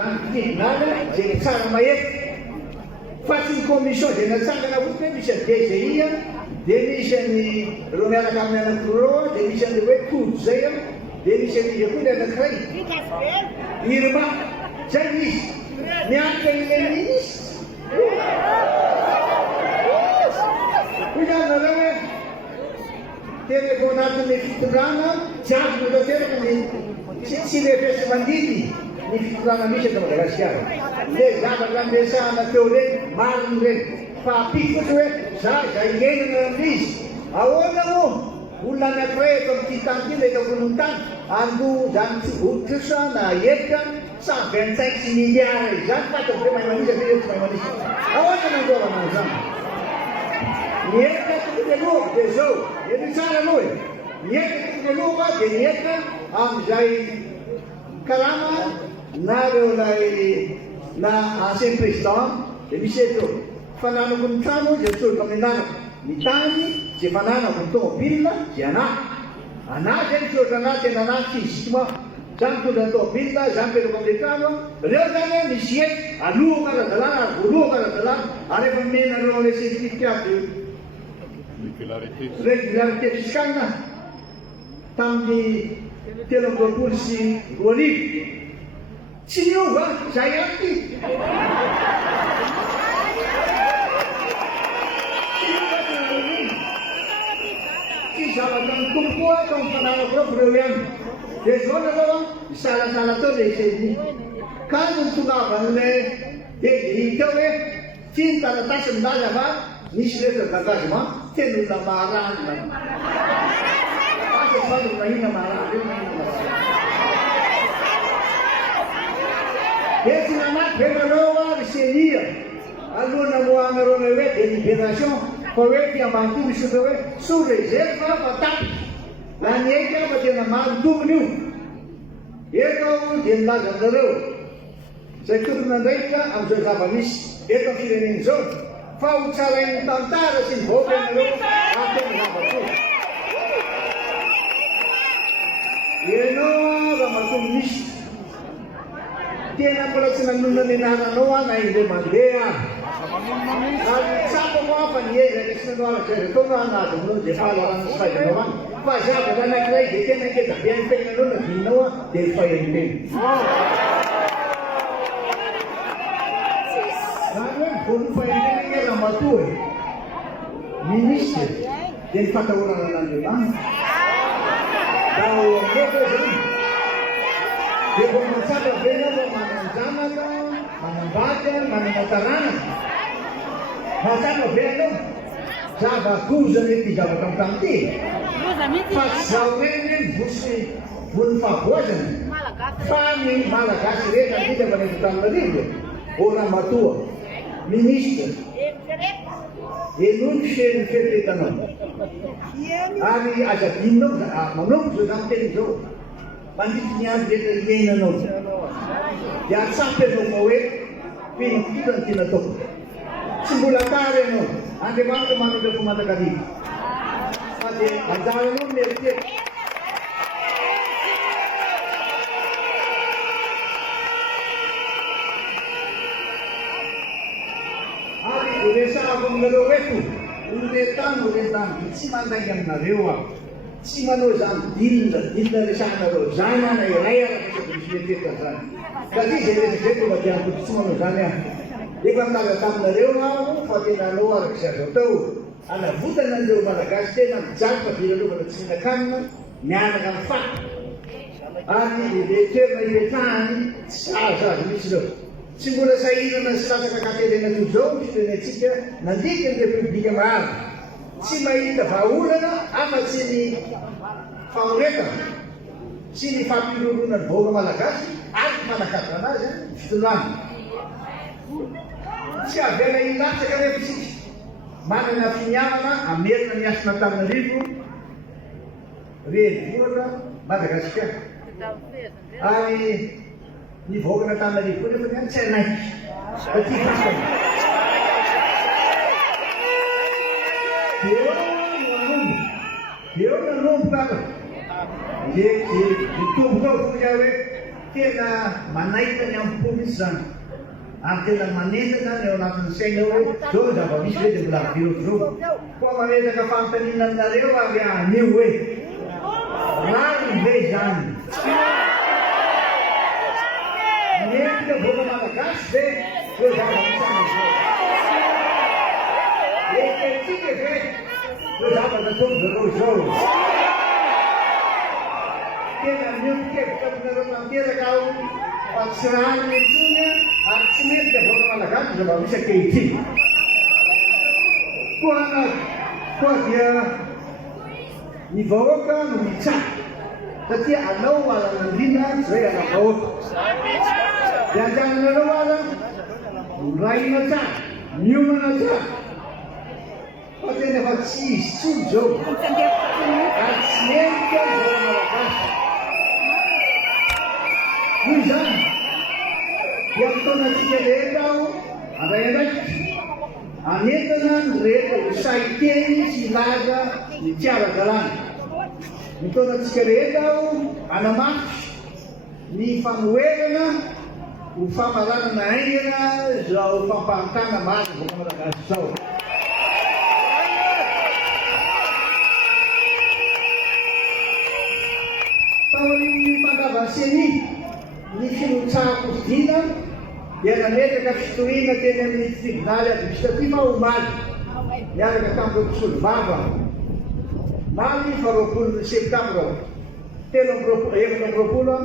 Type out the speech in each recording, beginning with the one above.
zany fidinana zay tsara mahery fa tsy ny commission dia natsangana ohatry hoe misy DGI dia misy any reo miaraka amin'ny anakireo dia misy an'le hoe todo zay dia misy an'izy koa le anankiray irma zay izy miantra ile ministre hoianareo hoe tena vao anatin'le fitondrana tsy azo notanteraka tsy lefesy mandidy ny fitondrana misy eto Madagasikara le zavatra ampiasahana teo reny mariny reny fa apiky fotsy hoe za enana amin'izy ahoana moa olona anankiray eto amin'ity tany ity le hitako ny tany ando zany tsy votosa na etika sa 25 milliards izany fatako hoe mahay manisa ve tsy mahay manisa ahoana nandoavana zany nietika tokony aloha dia zao eny tsara aloha e nietika tokony aloha dia nietika amin'izay karama na reo lay na ancien président dia misy eto fananako ny trano dia tsoriko amin'ny ananako ny tany zay fananako ny tômôbilina dia anahy zay misoratra anahy tena anahy physiquement za mitondra ny tômôbilina za mipetraka amin'ny trano reo zany misy eto aloha karazalana voaloha karazalana ary efa menareo le certificat de régularité fiscale tamin'ny 13 tsy miova zay ihany ty tsy zavatra ny tompoa atao mifananako reo reo ihany dia zao nareo misalasala tao le CNI ka no tongavan'le DGI teo hoe tsy ny taratasy milaza fa nisy lettre d'engagement teny olona maharana asa fano mahina maharana eo dia tsy nanaky ve nareo ry CNI alohana moanareo le hoe délibération fa hoe ty ambany ty misy hoe sous réserve fa tapy la ny eika fa tena maro tombony io eto dia nilaza aminareo zay tokony andraikitra amin'izao zava-misy eto amin'ny fireneny zao fa ho tsarain'ny tantara sy ny vahoaka ianareo atena zava-to ianao raha mahatongo misy tena mbola tsy nanonona ny anananao na indray mandeha ary tsapako fa niezaka sy nanoaraka zay atao na anazy aminao dia fahalarana sy fahaizanao any fa zavatra anankiray dia tena ngeza be any tegnanao na vininao dia fahaintena zany hoe vono fahaintena iny raha matoa ministre dia ny fatahorana an'Andriamanitra dao amin'efa zany dia vao matsapa venao vao mananjanaka manambaka mananatarana matsapa venao zava-koza mety zavatra amin'ny tany ty fa tsy zao reny vosy vony fahavoazana fa ny malagasy reny andika fa nety Antananarivo ora matoa ministre enoy feny fetretanao ary azadinao manompo zao zany teny zao mandritra ny andro rehetra iainanao dia atsapy anao fa hoe finikita ny tiana ataoko tsy mbola tary ianao Andriamanitra manana fo Manjakarivo fa dia anjaranao mieritrery ary resahako aminareo eto olon-tany olon-tany tsy mandainga aminareo aho tsy manao zany dilina resahanareo zany ana iray araka misy mietreritra zany satria zay rehetra tonga dia ankoty tsy manao zany aho efa milaza taminareo aho fa tena anao araka izay azo atao anavotana an'ireo malagasy tena mijaly fa viranaovana tsy mihinan-kanina mianaka amin'ny faty ary leterina ipetrahany tsy sahazazy misy reo tsy mbola sahirana sy lasaka katerena toy zao misy tenentsika nandika ny republika mahary tsy mahita vahaolana afa-tsy ny fahoretana sy ny fampirorona ny vahoaka malagasy ary manakatra anazy fitondrana tsy avela ilatsaka rehefa isika manana finiavana amerina ny asina Antananarivo renivohitra Madagasikara ary ny vahoaka Antananarivo koa nefa tsy anaiky satria fasana eo nanomboka dia mitomboka ao fony aho hoe tena manaikany amin'ny polisy zany ary tena manetaka ny eo anatin'ny saina hoe zao zava-misy hoe dia mbola virozoro koa mametaka fanontaniana aminareo avy anio hoe rano ve zany netika boka malagasy ve eo zava-misy an'izao eketika ve eo zavatra ataon'zareo zao tena miotikevitra aminareo tanteraka aho fa tsy rano etsony ary tsy mety boka malagasy zava-misy ankehitriny koa dia ny vahoaka no mitsara satria anao alanandrina tsy hoe ana vahoaka dia anjananareo ala raina tsara miomana tsara fa tena fa tsy izy tsony zao ary tsy metika boka malagasy noho zany dia fotoanatsika rehetra aho andray andraikitra anetana ny rehetra ho saiteny sy laza ny tiara-dalàna ny fotoanatsika rehetra aho anamafitra ny fanoherana ho famaranana aingana zao fampahantana maty boka malagasy zao tao amin'ny fandavanseny ny filotsahako vidina dia nametaka fitohina teny amin'ny tribunaly administratif aho omaly miaraka tamin'ireo mpisolo vava maly fa 20 septambra efatra amby roapolo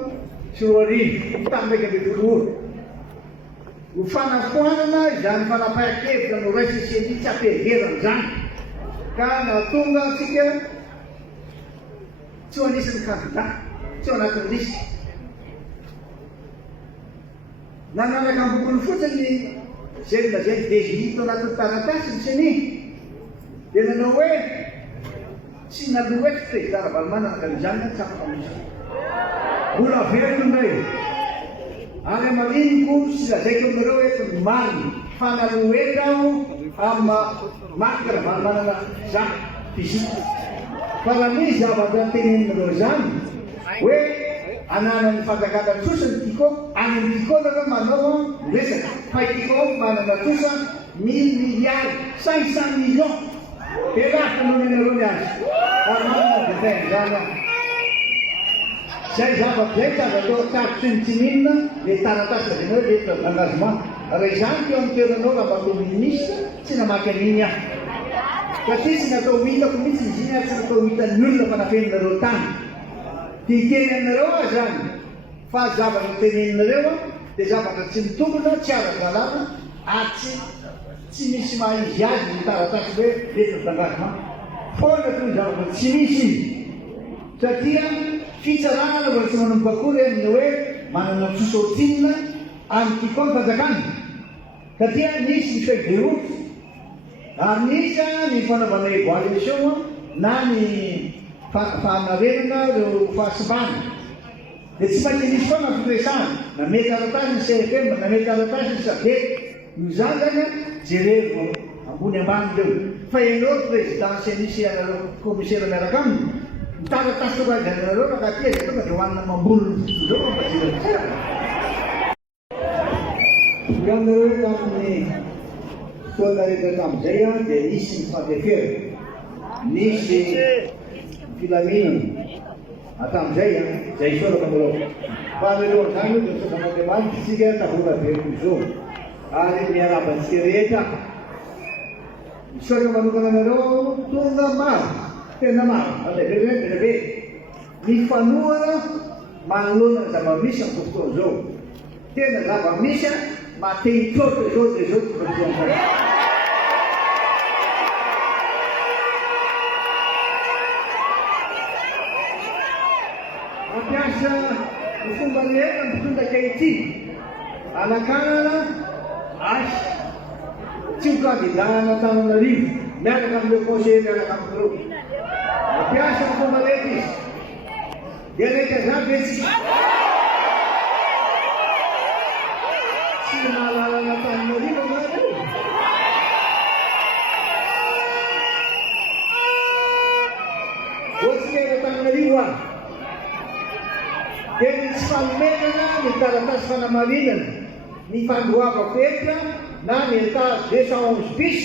sy roa arivo tamin'ny raika amby folo ora ho fanafoanana izany fanapahan-kevitra no raiseseny tsy ampiheverana zany ka nahatonga antsika tsy ho anisan'ny candidat tsy ho anatin'ny liste nananaka ambokony fotsiny zay lazay dezito anatin'ny taratasy ny seny dia nanao hoe tsy naloha eky président Ravalomanana ka izany tsapaka misy mbola very ndray ary amariniko sy lazaiko aminareo eto maly fa nalohetra aho amin'ny marika Ravalomanana za fizika fa raha misy zavatra teneninareo zany hoe ananany fanjakana trosa ny tiko any amin'ny tiko nareo manao resaka fa tiko manana trosa 1000 milliards 500 millions pelaka nomenareo ny azy ary manana detail zany zay zava-zay tavatao tarotsy ny tsy minina le taratasy avenao rehetra engagement raha izany teo amin'ny toeranao raha mbatao ministre tsy namaky an'iny aho satria tsy natao hitako mihitsy izy iny ary tsy natao hitan'ny olona fa nafeninareo tany titeny aminareo aho zany fa zavatra teneninareo dia zavatra tsy mitombona tsy ara-dalàna ary tsy misy mahizy azy ny taratasy hoe rehetra d'engagement foana toy zavatra tsy misy izy satria fitsarana la mbola tsy manomboka akory aminy hoe manana fisaotsinina amin'ny tiko ny fanjakana satria nisy ny feuille de route ary nisy ny fanaovana évaluation na ny fahamarenana reo fahasimbana dia tsy maintsy nisy foana fitresana namety aratasy ny CFM namety aratasy ny sabety no zany zany jereko ambony ambany reo fa ianao présidence nisy commissaire miaraka aminy mitaratasy tokaizanareo rakatia zay tonga dia hoanina mambolony fotozao mampazira aminareo tamin'ny fotoana rehetra tamin'izay dia nisy ny fandefera nisy filaminana atamin'izay zay isoraka mbolao fa alohany zany hoe misokamandemanitra tsika tahola beriko izao ary miarabantsika rehetra isoraka manokana anareo tonga maro tena maro be ny fanohana manolona zava-misy amin'ny fotoana zao tena zava-misy matehitsotra zao dia zao tofatoanzay mampiasa ny fomba rehetra mitondra ankehitriny anakanana asy tsy ho kandidana Antananarivo miaraka amin'ireo conseiller miaraka amin'ireo mampiasa ny fomba rehetra izy dia rehetra zany vetsy tsy mahalala Antananarivo anareo ohatsy kera Antananarivo any dia ny tsy fanomezana ny taratasy fanamarinana ny fandoavako etra na ny état 211 bis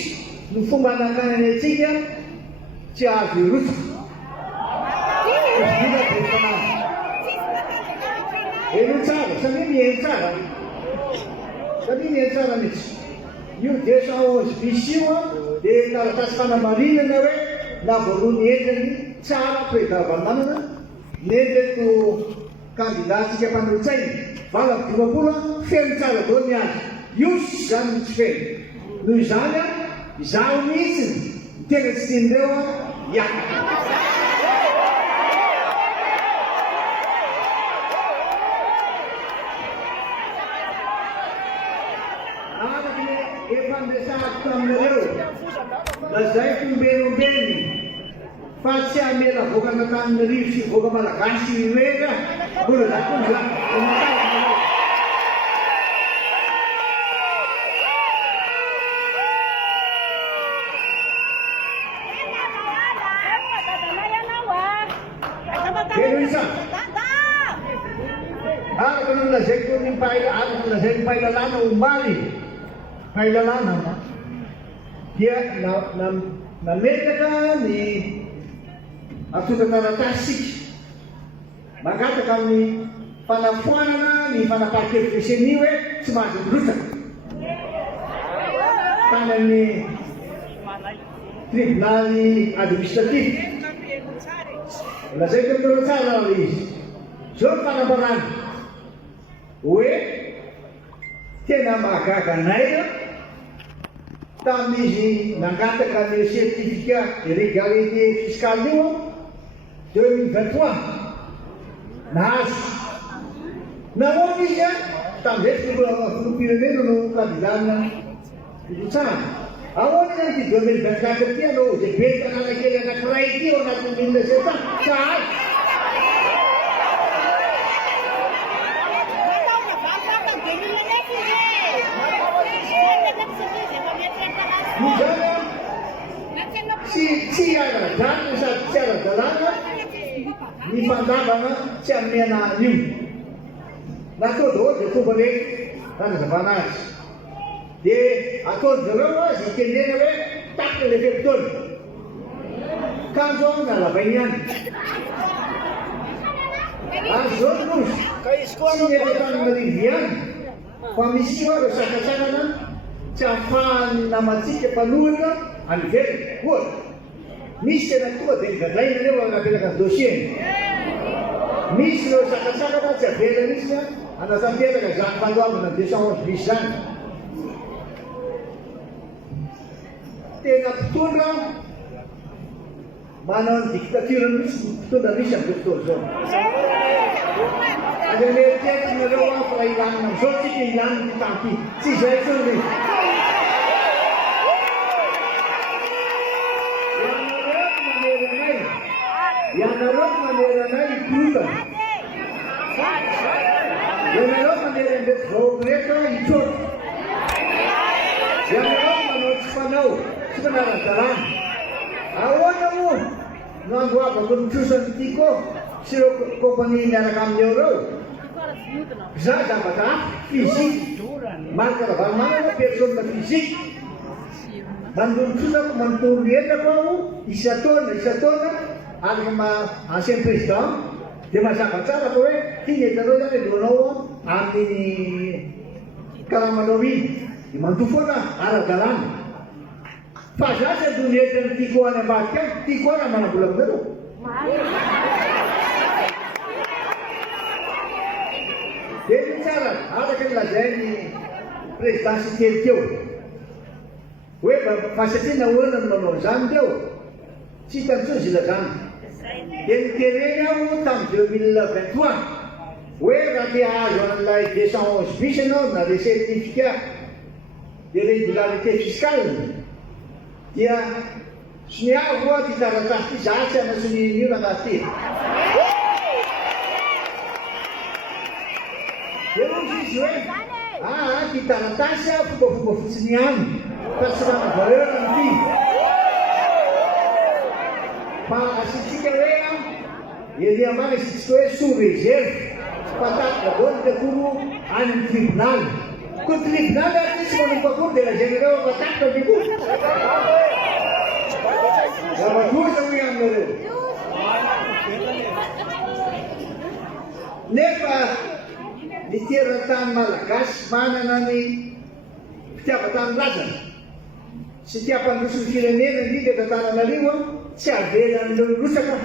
no fomba anakanany atsika tsy azo irotsaka. Eno tsara, satria mihaino tsara. Satria mihaino tsara mihitsy. Io 211 bis io dia taratasy fanamarinana hoe na voalohany endriny tsara toe-gavamanana nenreto kandidatsika mpanotsaina valako dimampolo feno tsara daholo ny azy. Io zany no tsy feno. Noho izany izaho mihitsy ny tena tsy tian'ireo hiakatra. Araky ny efa andresahako taminareo lazaiko ombenombeny fa tsy hamela voaka an'Antananarivo sy voaka malagasy ireny mbola zakonza araka nolazaiko ny mpailalana ombany pailalana dia nametaka ny atota taratasika mangataka amin'ny fanafoanana ny fanapahan-kevitreseny hoe tsy mahazo mirotsaka tany amin'ny tribunaly administratif. Lazaiko amin'ny tsara izy zao ny fanambarana hoe tena mahagaga anay tamin'izy nangataka ny certificat de légalité fiscale io 2023 nahazo. Nahoana izy tamin'izay filoham-pirenena no kandidana filotsana. Ahoana zany ty 2024 ty anao zay be tanàna kely anankiray ty ao anatin'ny 1900 tsy azo. Tsy ara-dalana sady tsy ara-dalàna ny fandavana tsy aminena io. Natao daholo zay fomba rehetra fanazavana azy. Dia ataony zareo azy hitendrena hoe tapitra ilay fepitony. Kanjo ao nalavainy ihany. Azy zao nosy tsy ny efa Antananarivo ihany fa misy io ireo sakatsanana tsy ahafahany namatsika mpanohitra any ivelany. Ohatra misy tena tonga dia nigadraina aneo anapelaka ny dossieny. Misy ireo sakasakana tsy avela mihitsy anatanteraka zany fandoavana 211 bis zany. Tena mpitondra manao ny dictature mihitsy mpitondra misy amin'izao fotoana zao. Any amerikety nareo fa ilanina am'izao tsika ilanina ty tampi tsy zay tsony. Ianareo maneranay ikorotana. Ianareo manera ndraiky vahoaka rehetra itsôty. Ianareo manao tsy fanao tsy manara-dalàna. Ahoana moa no andoavako ny trosany tiako sy ireo kompagnie miaraka amin'eo reo. Za zavatra fizika mahakaravalomana persona fizika mandolo trosako manontolo entako aho isa-taona avec ancien président dia mazava tsara fa hoe tiny etanao zany alohanao amin'ny karamanao iny dia mandofoana ara-dalàna. Fa za tsy adony entany tiako any ambadika any tiako any manambola aminareo. Dia ny tsara araka ny lazainy présidency telo teo hoe fa satria nahoana no manao an'izany teo tsy hitany tsony zay lazany. Dia nitereny aho tamin'ny 2023 hoe raha te hahazo an'ilay 211 bis ianao na le certificat de régularité fiscale dia sy ny avo ty taratasy ty za tsy ana sy ny io anaty. Dia ozy izy hoe ty taratasy fombafomba fotsiny ihany fa tsy mana valeur am'ty. Fa asitsika hoe ery ambany asitsika hoe sous réserve Patatra doon dekuru ang tribunal. Kung tribunal natin sa mga pagkul, de la general patatra di ko. Dapat mo sa uyang na rin. Nepa, ditiratan Malagas, mana nani Ptiapatan Lazan. Setiap ang gusto sila nila, hindi katatan na liwa, siya velan ng rusa ka.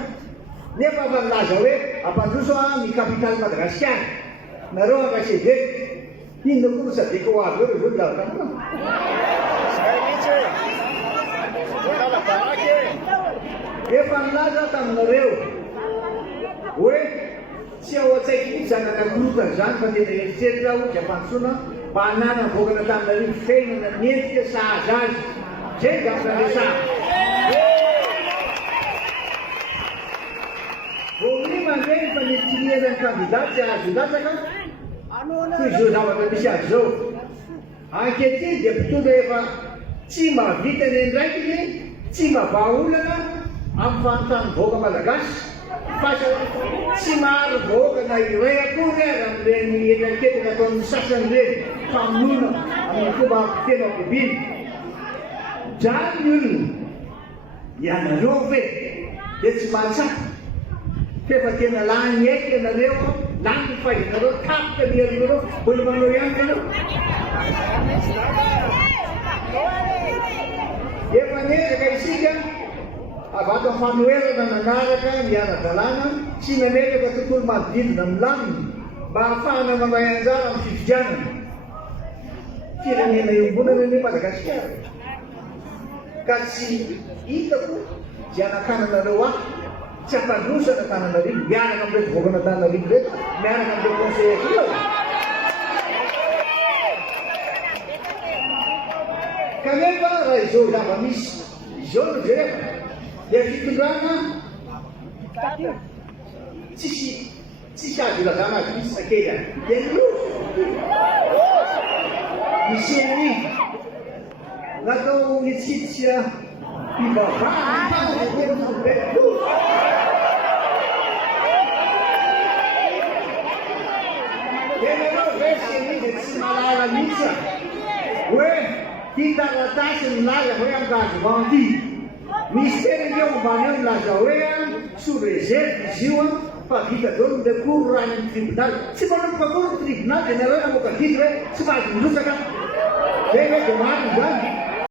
Nepa ang Lazawe, apang gusto ang kapital Madagascar. Naroon kasi dek, hindi ko sa di ko wag, pero daw ka mo. Nepa ang Lazat ang nareo. We, siya watsay kinisa na naglutan dyan, pati na yung sirlaw, siya pansuna, panana, boga na tam na rin, feino na niente sa azaz, chega pra deixar. Bom, mandei para ele dan candidat, se ajudat ka? Tu judava da bisha zo. Anche te de tudo eva cima vita den draikine, cima baula am fantan boga Malagas. Fasa cima boga na irea pura am den ni den ke na kon sasan de kamuna am kuba teno ke bin. Janul ya na rove. Deci malsa. Kaya kena langit, kena lewat, langit fai, kalau tak dia dulu, boleh malu yang kalau. Dia mana dekat sini, abang Manuel dan negara kan, dia nak dalam, sini mereka betul Madrid dan Lam, bapa nama bayar dalam Fifjan. Kira ni yang bukan ini pada kasih, kasih itu, jangan kan lewat. Siapa rusa na tanah nari, biar nak ambil bukan na tanah nari, biar nak ambil konsep itu. Kami para raizo dah kamis, jauh je. Dia kita berana, sisi juga sama, sisi sekian. Yang lu, di sini, nggak tahu ni sisi di bawah, dia betul. Malala misa, we kita ratasin laga hoyang gaji banti. Misteri dia membangun laga hoyang surezer jiwa pak kita dorong dekuran tribunal. Sebelum pakul tribunal general yang bukan kita sebab dulu sekarang. Jadi kemarin